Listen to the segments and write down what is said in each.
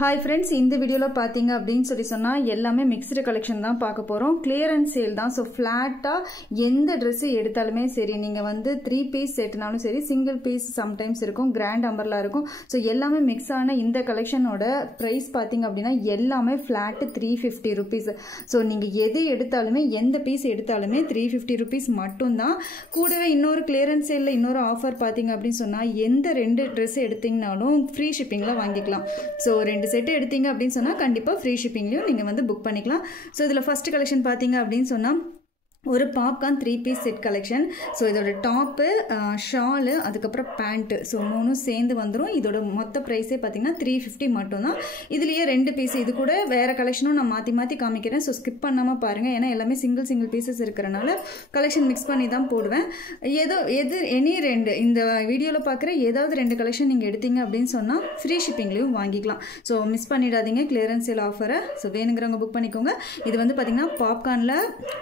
Hi friends, இந்த வீடியோல பாத்தீங்க அப்படினு சொன்னா எல்லாமே மிக்ஸ்டு கலெக்ஷன் தான் பார்க்க போறோம். கிளியரன்ஸ் சேல் தான். சோ ஃபிளாட்டா எந்த Dress எடுத்தாலுமே சரி, நீங்க வந்து 3 பீஸ் செட்னாலும் சரி, சிங்கிள் பீஸ் சம்டைம்ஸ் இருக்கும், கிராண்ட் அம்பர்லா இருக்கும். சோ எல்லாமே மிக்ஸ் ஆன இந்த கலெக்ஷனோட பிரைஸ் பாத்தீங்க அப்படினா எல்லாமே ஃபிளாட் 350 rupees. சோ நீங்க எது எடுத்தாலுமே எந்த பீஸ் எடுத்தாலுமே 350 rupees மட்டும் தான். கூடவே இன்னொரு கிளியரன்ஸ் சேல்ல இன்னொரு ஆஃபர் பாத்தீங்க அப்படினு சொன்னா எந்த ரெண்டு Dress எடுத்தீங்கனாலும் ஃப்ரீ ஷிப்பிங்ல வாங்கிக்கலாம். சோ ரெண்டு செட் எடுத்தீங்க அப்படினு சொன்னா கண்டிப்பா ஃப்ரீ ஷிப்பிங்லயும் நீங்க வந்து புக் பண்ணிக்கலாம். சோ இதுல ஃபர்ஸ்ட் கலெக்ஷன் பாத்தீங்க அப்படினு சொன்னா ஒரு popcorn 3 piece set collection. So இதோட டாப், ஷால், அதுக்கு அப்புறம் பேண்ட், சோ மூணும் சேர்ந்து வந்துரும். இதோட மொத்த பிரைஸே பாத்தீங்கன்னா 350 மட்டும் தான். இதுலயே ரெண்டு பீஸ், இது கூட வேற கலெக்ஷனும் நான் மாத்தி காமிக்கிறேன். சோ ஸ்கிப் பண்ணாம பாருங்க, ஏன்னா எல்லாமே சிங்கிள் பீசஸ் இருக்கறனால கலெக்ஷன் மிக்ஸ் பண்ணி தான் போடுவேன். எனி ரெண்டு இந்த வீடியோல பாக்குற ஏதாவது ரெண்டு கலெக்ஷன் நீங்க எடுத்தீங்க அப்படின்னு சொன்னா ஃப்ரீ ஷிப்பிங்லயும் வாங்கிக்கலாம். சோ மிஸ் பண்ணிடாதீங்க கிளியரன்ஸ் சேல் ஆஃபரை. சோ வேணுங்கிறவங்க புக் பண்ணிக்கோங்க. இது வந்து பாத்தீங்கன்னா பாப்கார்ன்ல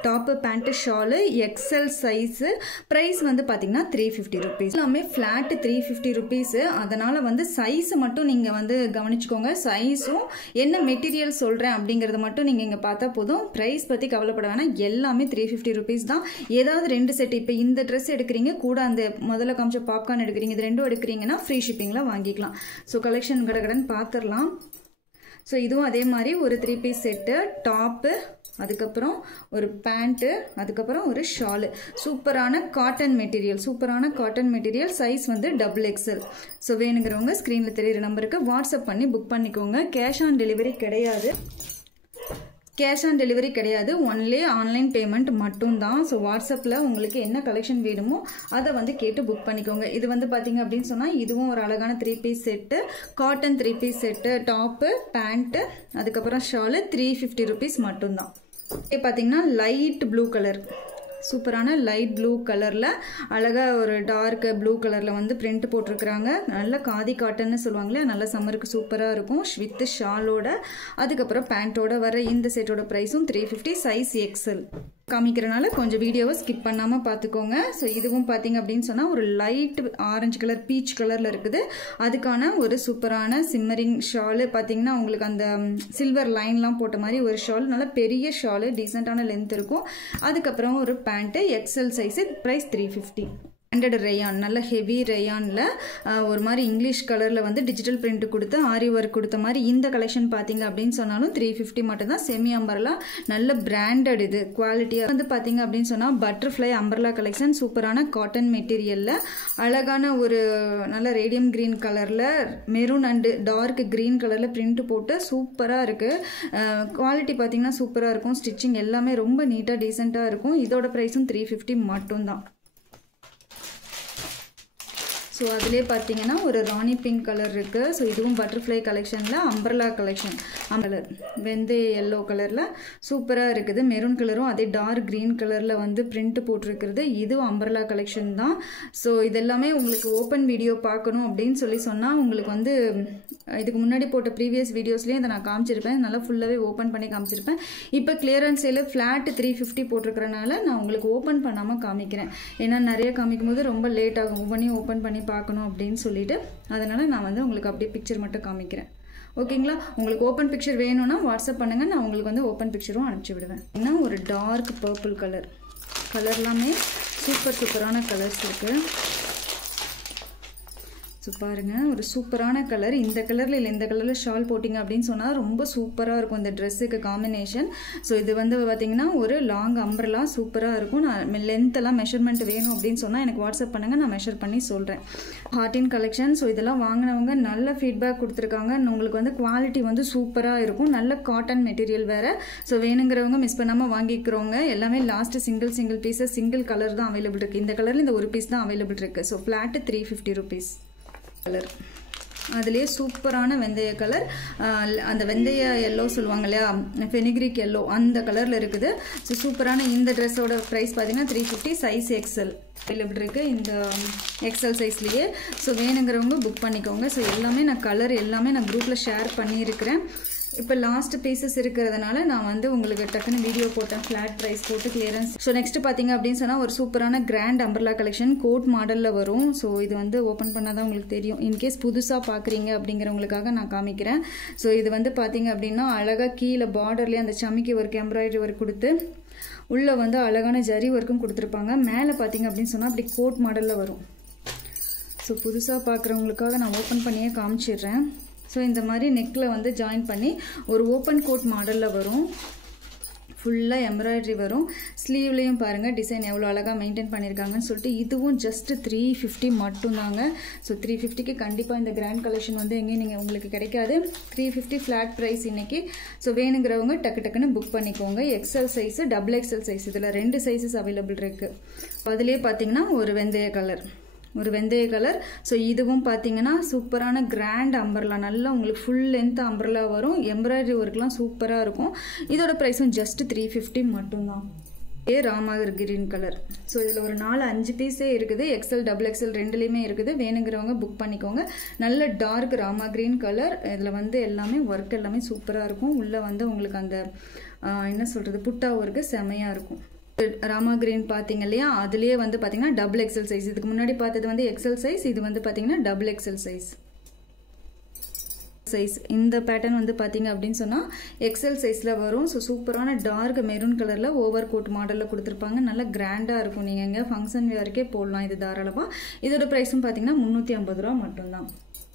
top, pant, shawl, XL size. Price வந்து பாத்தீங்கன்னா 350 rupees. எல்லாமே ஃபிளாட் 350 rupees. அதனால வந்து சைஸ் மட்டும் நீங்க வந்து கவனிச்சுக்கோங்க. சைஸும் என்ன மெட்டீரியல் சொல்றேன் அப்படிங்கறது மட்டும் நீங்க இங்க பார்த்தா போதும். பிரைஸ் பத்தி கவலைப்பட வேணாம். எல்லாமே 350 rupees தான். ஏதாவது ரெண்டு செட், இப்ப இந்த Dress எடுக்கிறீங்க, கூட அந்த முதல்ல காமிச்ச பாப்கார்ன் எடுக்கிறீங்க, இது ரெண்டும் எடுக்கிறீங்கன்னா ஃப்ரீ ஷிப்பிங்ல வாங்கிக்கலாம். சோ கலெக்ஷன் கடகடன் பாத்துறலாம். சோ இதுவும் அதே மாதிரி ஒரு 3 பீஸ் செட், டாப், அதுக்கப்புறம் ஒரு பேண்ட், அதுக்கப்புறம் ஒரு ஷால். சூப்பரான காட்டன் மெட்டீரியல், சைஸ் வந்து XXL. ஸோ வேணுங்கிறவங்க ஸ்க்ரீன்ல தெரியுற நம்பருக்கு வாட்ஸ்அப் பண்ணி புக் பண்ணிக்கோங்க. கேஷ் ஆன் டெலிவரி கிடையாது, ஒன்லி ஆன்லைன் பேமெண்ட் மட்டும் தான். ஸோ வாட்ஸ்அப்பில் உங்களுக்கு என்ன கலெக்ஷன் வேணுமோ அதை வந்து கேட்டு புக் பண்ணிக்கோங்க. இது வந்து பார்த்தீங்க அப்படின்னு சொன்னால் இதுவும் ஒரு அழகான 3 piece set, cotton 3 piece set, top, pant, அதுக்கப்புறம் ஷாலு 350 rupees மட்டும்தான். இது பார்த்தீங்கன்னா லைட் ப்ளூ கலர், சூப்பரான லைட் ப்ளூ கலர்ல அழகா ஒரு டார்க் ப்ளூ கலர்ல வந்து பிரிண்ட் போட்டிருக்காங்க. நல்ல காதி காட்டன்னு சொல்லுவாங்களே, நல்ல சம்மருக்கு சூப்பரா இருக்கும். வித் ஷாலோட அதுக்கப்புறம் பேண்டோட வர இந்த செட்டோட பிரைஸும் 350, சைஸ் XL. காமிக்கிறனால கொஞ்சம் வீடியோவை ஸ்கிப் பண்ணாம பாத்துக்கோங்க. ஸோ இதுவும் பாத்தீங்க அப்படின்னு சொன்னா ஒரு லைட் ஆரஞ்சு கலர், பீச் கலர்ல இருக்குது. அதுக்கான ஒரு சூப்பரான சிம்மரிங் ஷால் பாத்தீங்கன்னா உங்களுக்கு அந்த சில்வர் லைன்லாம் போட்ட மாதிரி ஒரு ஷால், நல்ல பெரிய ஷால், டீசென்டான லென்த் இருக்கும். அதுக்கப்புறம் ஒரு pant XL size, price 350. Standard rayon, நல்ல ஹெவி ரேயான்ல ஒரு மாதிரி இங்கிலீஷ் கலர்ல வந்து டிஜிட்டல் பிரிண்ட் கொடுத்து ஆரி ஒர்க் கொடுத்த மாதிரி இந்த கலெக்ஷன் பாத்தீங்க அப்படின்னு சொன்னாலும் 350 மட்டும் தான். செமி அம்பர்லா, நல்ல பிராண்டட், இது குவாலிட்டியா வந்து பாத்தீங்க அப்படின்னு சொன்னா பட்டர்ஃப்ளை அம்பர்லா கலெக்ஷன். சூப்பரான காட்டன் மெட்டீரியல்ல அழகான ஒரு நல்ல ரேடியம் கிரீன் கலர்ல மெரூன் அண்ட் டார்க் கிரீன் கலர்ல பிரிண்ட் போட்டு சூப்பரா இருக்கு. குவாலிட்டி பாத்தீங்கன்னா சூப்பரா இருக்கும். ஸ்டிச்சிங் எல்லாமே ரொம்ப நீட்டா டீசெண்டா இருக்கும். இதோட பிரைஸும் 350 மட்டும் தான். ஸோ அதிலே பார்த்தீங்கன்னா ஒரு ராணி பிங்க் கலர் இருக்கு. ஸோ இதுவும் பட்டர்ஃப்ளை கலெக்ஷன்ல அம்பர்லா கலெக்ஷன், கலர் வெந்தய எல்லோ கலர்ல சூப்பராக இருக்குது. மெரூன் கலரும் அதே டார்க் கிரீன் கலர்ல வந்து பிரிண்ட் போட்டிருக்கிறது. இதுவும் அம்பர்லா கலெக்ஷன் தான். ஸோ இதெல்லாமே உங்களுக்கு ஓப்பன் வீடியோ பார்க்கணும் அப்படின்னு சொன்னால் உங்களுக்கு வந்து இதுக்கு முன்னாடி போட்ட ப்ரீவியஸ் வீடியோஸ்லேயே இதை நான் காமிச்சிருப்பேன். நல்லா ஃபுல்லாகவே ஓப்பன் பண்ணி காமிச்சிருப்பேன். இப்போ கிளியரன்ஸ் சேல் ஃப்ளாட் 350 போட்டிருக்கிறனால நான் உங்களுக்கு ஓப்பன் பண்ணாமல் காமிக்கிறேன். ஏன்னா நிறைய காமிக்கும் போது ரொம்ப லேட் ஆகும், ஒவ்வொன்றையும் ஓப்பன் பண்ணி பார்க்கணும் அப்படின்னு சொல்லிட்டு, அதனால நான் வந்து உங்களுக்கு அப்படியே பிக்சர் மட்டும் காமிக்கிறேன். ஓகேங்களா? உங்களுக்கு ஓப்பன் பிக்சர் வேணும்னா வாட்ஸ்அப் பண்ணுங்க, நான் உங்களுக்கு வந்து ஓப்பன் பிக்சரும் அனுப்பிச்சி விடுவேன். ஏன்னா ஒரு டார்க் பர்பிள் கலர் எல்லாமே சூப்பரான கலர்ஸ் இருக்கு. ஸோ பாருங்க, ஒரு சூப்பரான கலர். இந்த கலர்ல இல்லை, இந்த கலர்ல ஷால் போட்டிங்க அப்படின்னு சொன்னா ரொம்ப சூப்பராக இருக்கும் இந்த ட்ரெஸ்ஸுக்கு காம்பினேஷன். ஸோ இது வந்து பார்த்தீங்கன்னா ஒரு லாங் அம்பர்லா சூப்பராக இருக்கும். நான் லென்த் எல்லாம் மெஷர்மெண்ட் வேணும் அப்படின்னு சொன்னால் எனக்கு வாட்ஸ்அப் பண்ணுங்க, நான் மெஷர் பண்ணி சொல்கிறேன். Heart collection. ஸோ இதெல்லாம் வாங்கினவங்க நல்ல ஃபீட்பேக் கொடுத்துருக்காங்க. உங்களுக்கு வந்து குவாலிட்டி வந்து சூப்பராக இருக்கும். நல்ல காட்டன் மெட்டீரியல் வேற. ஸோ வேணுங்கிறவங்க மிஸ் பண்ணாமல் வாங்கிக்கிறவங்க. எல்லாமே last single pieces, single colour தான் அவைலபிள் இருக்கு. இந்த கலர்ல இந்த ஒரு பீஸ் தான் அவைலபிள் இருக்கு. So flat 350 rupees. கலர் அதுலேயே சூப்பரான வெந்தய கலர், அந்த வெந்தய எல்லோ சொல்லுவாங்க இல்லையா, ஃபெனிக்ரிக் எல்லோ, அந்த கலரில் இருக்குது. ஸோ சூப்பரான இந்த ட்ரெஸ்ஸோட ப்ரைஸ் பார்த்தீங்கன்னா 350, சைஸ் XL அவைலபிள் இருக்கு இந்த XL சைஸ்லேயே. ஸோ வேணுங்கிறவங்க புக் பண்ணிக்கோங்க. ஸோ எல்லாமே நான் கலர் எல்லாமே நான் குரூப்பில் ஷேர் பண்ணியிருக்கிறேன். இப்போ லாஸ்ட் பீசஸ் இருக்கிறதுனால நான் வந்து உங்களுக்கு டக்குன்னு வீடியோ போட்டேன், ஃப்ளாட் ப்ரைஸ் போட்டு கிளியரன்ஸ். ஸோ நெக்ஸ்ட் பார்த்தீங்க அப்படின்னு சொன்னால் ஒரு சூப்பரான கிராண்ட் அம்பர்லா கலெக்ஷன் கோட் மாடலில் வரும். ஸோ இது வந்து ஓப்பன் பண்ணால் தான் உங்களுக்கு தெரியும். இன்கேஸ் புதுசாக பார்க்குறீங்க அப்படிங்கிறவங்களுக்காக நான் காமிக்கிறேன். ஸோ இது வந்து பார்த்தீங்க அப்படின்னா அழகாக கீழே பார்டர்லேயே அந்த சமிக்கி ஒர்க் எம்ப்ராய்டரி ஒர்க் கொடுத்து உள்ளே வந்து அழகான ஜரி ஒர்க்கும் கொடுத்துருப்பாங்க. மேலே பார்த்தீங்க அப்படின்னு சொன்னால் அப்படி கோட் மாடலில் வரும். ஸோ புதுசாக பார்க்குறவங்களுக்காக நான் ஓப்பன் பண்ணியே காமிச்சிடுறேன். ஸோ இந்த மாதிரி நெக்கில் வந்து ஜாயின் பண்ணி ஒரு ஓப்பன் கோட் மாடலில் வரும். ஃபுல்லாக எம்ப்ராய்டரி வரும். ஸ்லீவ்லேயும் பாருங்கள் டிசைன் எவ்வளோ அழகாக மெயின்டைன் பண்ணியிருக்காங்கன்னு சொல்லிட்டு இதுவும் ஜஸ்ட் 350 மட்டும்தாங்க. ஸோ 350க்கு கண்டிப்பாக இந்த கிராண்ட் கலெக்ஷன் வந்து எங்கேயும் நீங்கள் உங்களுக்கு கிடைக்காது. 350 ஃப்ளாட் ப்ரைஸ் இன்றைக்கி. ஸோ வேணுங்கிறவங்க டக்குன்னு புக் பண்ணிக்கோங்க. XL size, double XL size, இதில் 2 சைஸஸ் அவைலபிள் இருக்குது. அதுலேயே பார்த்தீங்கன்னா ஒரு வெந்தய கலர். ஸோ இதுவும் பார்த்தீங்கன்னா சூப்பரான கிராண்ட் அம்பர்லா, நல்லா உங்களுக்கு ஃபுல் லென்த் அம்பர்லா வரும். எம்ப்ராய்டரி ஒர்க்லாம் சூப்பராக இருக்கும். இதோட ப்ரைஸும் ஜஸ்ட் 350 மட்டும்தான். Rama green colour. ஸோ இதில் ஒரு 4-5 பீஸே இருக்குது. எக்ஸல் டபுள் எக்ஸல் ரெண்டுலேயுமே இருக்குது. வேணுங்கிறவங்க புக் பண்ணிக்கோங்க. நல்ல டார்க் ராமா கிரீன் கலர். இதில் வந்து எல்லாமே ஒர்க் எல்லாமே சூப்பராக இருக்கும். உள்ளே வந்து உங்களுக்கு அந்த என்ன சொல்கிறது புட்டா ஒர்க்கு செமையாக இருக்கும். ராமா கிரீன் பார்த்தீங்க இல்லையா, அதுலேயே வந்து பார்த்தீங்கன்னா டபுள் எக்ஸல் சைஸ். இதுக்கு முன்னாடி பார்த்தது வந்து எக்ஸல் சைஸ், இது வந்து பார்த்தீங்கன்னா டபுள் எக்ஸல் சைஸ். இந்த பேட்டர்ன் வந்து பார்த்தீங்க அப்படின்னு சொன்னால் எக்ஸல் சைஸில் வரும். ஸோ சூப்பரான டார்க் மெரூன் கலரில் ஓவர் கோட் மாடலில் கொடுத்துருப்பாங்க. நல்லா கிராண்டாக இருக்கும். நீங்கள் எங்கே ஃபங்க்ஷன் வேர்க்கே போடலாம் இது தாராளமாக. இதோட ப்ரைஸும் பார்த்தீங்கன்னா 350 ரூபா மட்டும்தான்.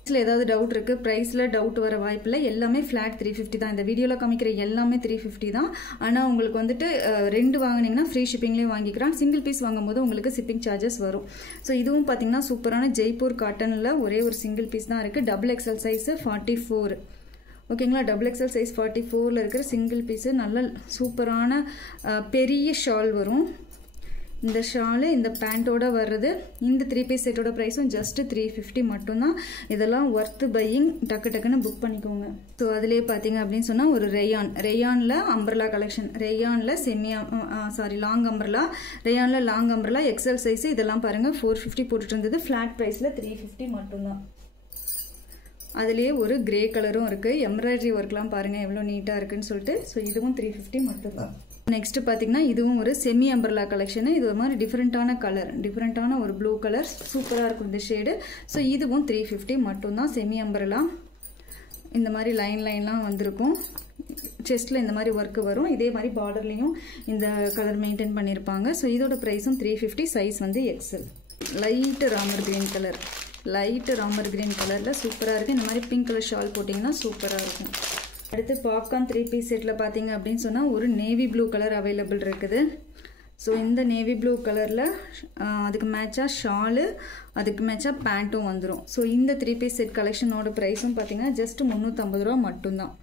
ப்ரைஸில் ஏதாவது டவுட் இருக்குது, ப்ரைஸில் டவுட் வர வாய்ப்பில்லை. எல்லாமே ஃப்ளாட் 350 தான். இந்த வீடியோவில் காமிக்கிற எல்லாமே 350 தான். ஆனால் உங்களுக்கு வந்துட்டு 2 வாங்கினீங்கன்னா ஃப்ரீ ஷிப்பிங்லேயும் வாங்கிக்கிறான். சிங்கிள் பீஸ் வாங்கும்போது உங்களுக்கு ஷிப்பிங் சார்ஜஸ் வரும். ஸோ இதுவும் பார்த்தீங்கன்னா சூப்பரான ஜெய்ப்பூர் காட்டனில் ஒரே ஒரு சிங்கிள் பீஸ் தான் இருக்குது. Double XL size 44. ஓகேங்களா, டபுள் எக்ஸல் சைஸ் 44ல் இருக்கிற சிங்கிள் பீஸு. நல்ல சூப்பரான பெரிய ஷால் வரும். இந்த ஷாலு இந்த பேண்ட்டோட வர்றது. இந்த 3 பீஸ் செட்டோட ப்ரைஸும் ஜஸ்ட் 350 மட்டும்தான். இதெல்லாம் ஒர்த்து பையிங். டக்குன்னு புக் பண்ணிக்கோங்க. ஸோ அதுலேயே பார்த்தீங்க அப்படின்னு சொன்னால் ஒரு ரேயானில் அம்பர்லா கலெக்ஷன். ரேயானில் லாங் அம்பர்லா. ரேயானில் லாங் அம்பர்லா எக்ஸல் சைஸு. இதெல்லாம் பாருங்கள் 450 போட்டுட்டு இருந்தது. ஃப்ளாட் ப்ரைஸில் 350 மட்டும்தான். அதுலேயே ஒரு கிரே கலரும் இருக்குது. எம்ப்ராய்டரி ஒர்க்லாம் பாருங்கள் எவ்வளோ நீட்டாக இருக்குன்னு சொல்லிட்டு. ஸோ இதுவும் 350 மட்டும்தான். நெக்ஸ்ட் பார்த்தீங்கன்னா இதுவும் ஒரு செமி அம்பர்லா கலெக்ஷனு. இது ஒரு மாதிரி டிஃப்ரெண்ட்டான கலர், டிஃப்ரெண்ட்டான ஒரு ப்ளூ கலர். சூப்பராக இருக்கும் இந்த ஷேடு. ஸோ இதுவும் 350 மட்டும்தான். Semi umbrella. இந்த மாதிரி லைன்லாம் வந்திருக்கும். செஸ்ட்டில் இந்த மாதிரி ஒர்க்கு வரும். இதே மாதிரி பார்டர்லேயும் இந்த கலர் மெயின்டைன் பண்ணியிருப்பாங்க. ஸோ இதோட ப்ரைஸும் 350. சைஸ் வந்து எக்ஸல். லைட்டு ராமர் கிரீன் கலரில் சூப்பராக இருக்குது. இந்த மாதிரி பிங்க் கலர் ஷால் போட்டிங்கன்னா சூப்பராக இருக்கும். அடுத்து பாப்கார்ன் 3 பீஸ் செட்டில் பார்த்தீங்க அப்படின்னு சொன்னால் ஒரு நேவி ப்ளூ கலர் அவைலபிள் இருக்குது. ஸோ இந்த நேவி ப்ளூ கலரில் அதுக்கு மேட்சாக ஷாலு, அதுக்கு மேட்சாக பேண்ட்டும் வந்துடும். ஸோ இந்த 3 பீஸ் செட் கலெக்ஷனோட ப்ரைஸும் பார்த்தீங்கன்னா ஜஸ்ட் 350 ரூபா மட்டும்தான்.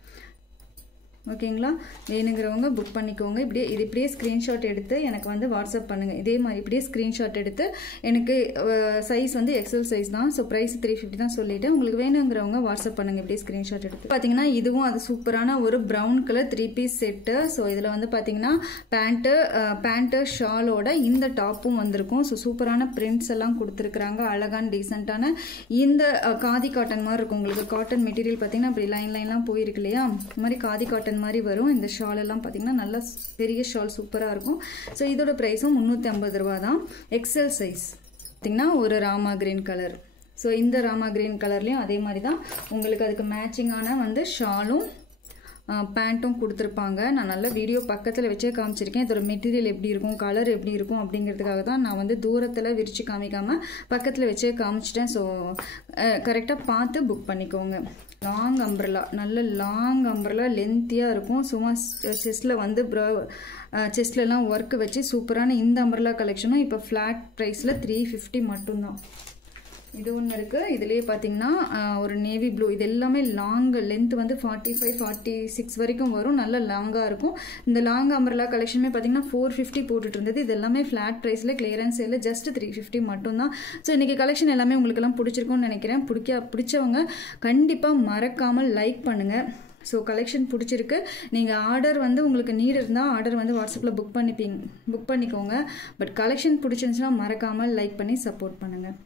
ஓகேங்களா, வேணுங்கிறவங்க புக் பண்ணிக்கோங்க. இப்படியே ஸ்க்ரீன்ஷாட் எடுத்து எனக்கு வந்து வாட்ஸ்அப் பண்ணுங்கள். இதே மாதிரி இப்படியே ஸ்க்ரீன்ஷாட் எடுத்து எனக்கு சைஸ் வந்து எக்ஸல் சைஸ் தான். ஸோ ப்ரைஸ் 350 தான் சொல்லிவிட்டு உங்களுக்கு வேணுங்கிறவங்க வாட்ஸ்அப் பண்ணுங்கள். இப்படியே ஸ்க்ரீன்ஷாட் எடுத்து பார்த்தீங்கன்னா இதுவும் அது சூப்பரான ஒரு brown colour 3 piece set. So இதில் வந்து பார்த்தீங்கன்னா பேண்ட்டு ஷாலோட இந்த டாப்பும் வந்திருக்கும். ஸோ சூப்பரான பிரிண்ட்ஸ் எல்லாம் கொடுத்துருக்குறாங்க. அழகான டீசெண்டான இந்த காதி காட்டன் மாதிரி இருக்கும். உங்களுக்கு காட்டன் மெட்டீரியல் பார்த்தீங்கன்னா அப்படி லைன்லாம் போயிருக்கு இல்லையா, இந்த மாதிரி காதி காட்டன் மாதிரி வரும். இந்த ஷால் எல்லாம் பார்த்தீங்கன்னா நல்லா பெரிய ஷால் சூப்பராக இருக்கும். ஸோ இதோட ப்ரைஸும் 350 ரூபா தான். எக்ஸல் சைஸ் பார்த்தீங்கன்னா ஒரு ராமா கிரீன் கலர். ஸோ இந்த ராமா கிரீன் கலர்லேயும் அதே மாதிரி தான் உங்களுக்கு அதுக்கு மேட்சிங்கான வந்து ஷாலும் பேண்ட்டும் கொடுத்துருப்பாங்க. நான் நல்ல வீடியோ பக்கத்தில் வச்சே காமிச்சிருக்கேன். இதோட மெட்டீரியல் எப்படி இருக்கும், கலர் எப்படி இருக்கும் அப்படிங்கிறதுக்காக தான் நான் வந்து தூரத்தில் விரித்து காமிக்காமல் பக்கத்தில் வச்சே காமிச்சிட்டேன். ஸோ கரெக்டாக பார்த்து புக் பண்ணிக்கோங்க. லாங் அம்பர்லா, நல்ல லாங் அம்பர்லா லென்த்தியாக இருக்கும். சும்மா செஸ்ட்டில் வந்து செஸ்ட்லலாம் ஒர்க்கு வச்சு சூப்பரான இந்த அம்பர்லா கலெக்ஷனும் இப்போ ஃப்ளாட் ப்ரைஸில் 350 மட்டும்தான். இது ஒன்று இருக்குது. இதுலேயே பார்த்தீங்கன்னா ஒரு நேவி ப்ளூ. இது எல்லாமே லாங் லென்த் வந்து 45-46 வரைக்கும் வரும். நல்ல லாங்காக இருக்கும். இந்த லாங் அம்பர்லா கலெக்ஷனுமே பார்த்தீங்கன்னா 450 போட்டுட்டு இருந்தது. இது எல்லாமே ஃப்ளாட் ப்ரைஸில் கிளியரன்ஸ் சேலில் ஜஸ்ட் 350 மட்டும்தான். ஸோ இன்றைக்கி கலெக்ஷன் எல்லாமே உங்களுக்கெல்லாம் பிடிச்சிருக்கும்னு நினைக்கிறேன். பிடிச்சவங்க கண்டிப்பாக மறக்காமல் லைக் பண்ணுங்கள். ஸோ கலெக்ஷன் பிடிச்சிருக்கு. நீங்கள் ஆர்டர் வந்து உங்களுக்கு நீட் இருந்தால் ஆர்டர் வந்து வாட்ஸ்அப்பில் புக் பண்ணிக்கோங்க. பட் கலெக்ஷன் பிடிச்சிருந்துச்சுன்னா மறக்காமல் லைக் பண்ணி சப்போர்ட் பண்ணுங்கள்.